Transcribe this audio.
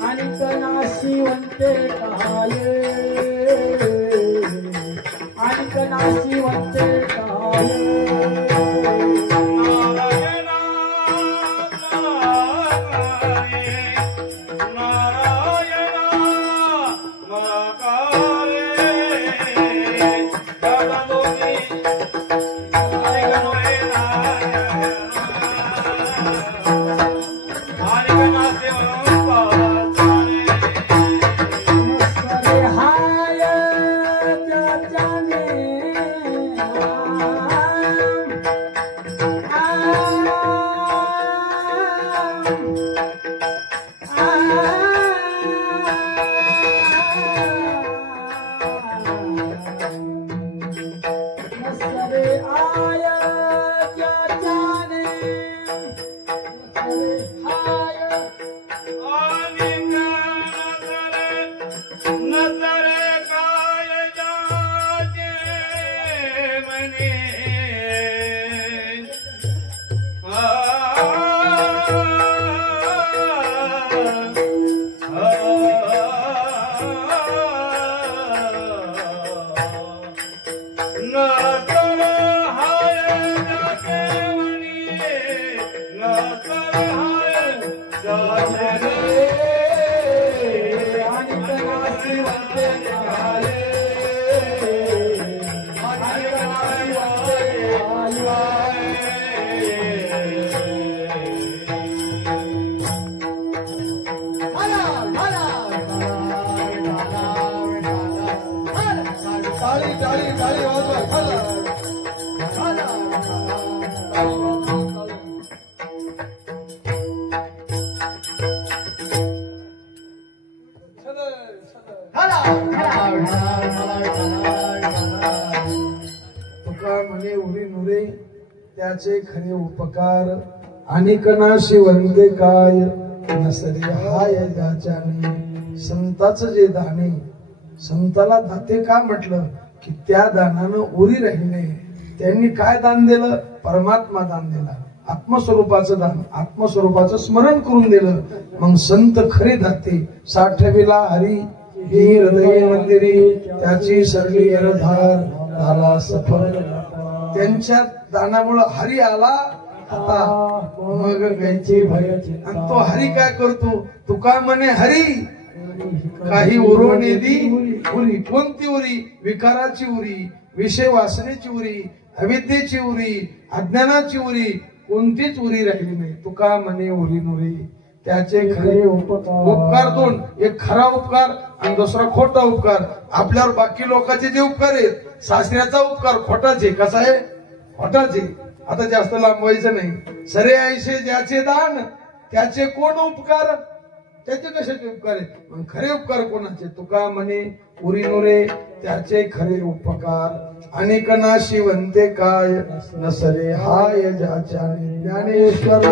आणि कनाशी वंते काय आणि कनाशी वंते काय त्याचे खरे उपकार आणि कनाशी वंदे काय नसरे हाय ज्याच्याने संताचं जे दाने संताला दाते का म्हटलं की त्या दानानं उरी राहिले त्यांनी काय दान दिलं परमात्मा दान दिला आत्मस्वरूपाचं दान आत्मस्वरूपाचं स्मरण करून दिलं मग संत खरे दाते साठविला हरी ही हृदय मंदिरी त्याची सरली धार झाला सफल त्यांच्या दानामुळे हरी आला आता मग गायची भयाची आणि तो हरी काय करतो तुका म्हणे हरी काही उरवणे दी उरी कोणती उरी विकाराची उरी विषय वासनेची उरी अविद्येची उरी अज्ञानाची उरी कोणतीच उरी राहिली नाही तुका म्हणे उरी नुरी त्याचे खरे उपकार दोन एक खरा उपकार आणि दुसरा खोटा उपकार आपल्यावर बाकी लोकांचे जे उपकार आहेत सासऱ्याचा उपकार खोटाच आहे कसा आहे खोटाच आहे आता जास्त लांबवायचं नाही सरे ऐसे ज्याचे दान त्याचे कोण उपकार त्याचे कशाचे उपकार आहेत मग खरे उपकार कोणाचे तुका म्हणे उरी नुरे त्याचे खरे उपकार आणि कनाशी वंते काय नसरे हाय ज्याच्या ज्ञानेश्वर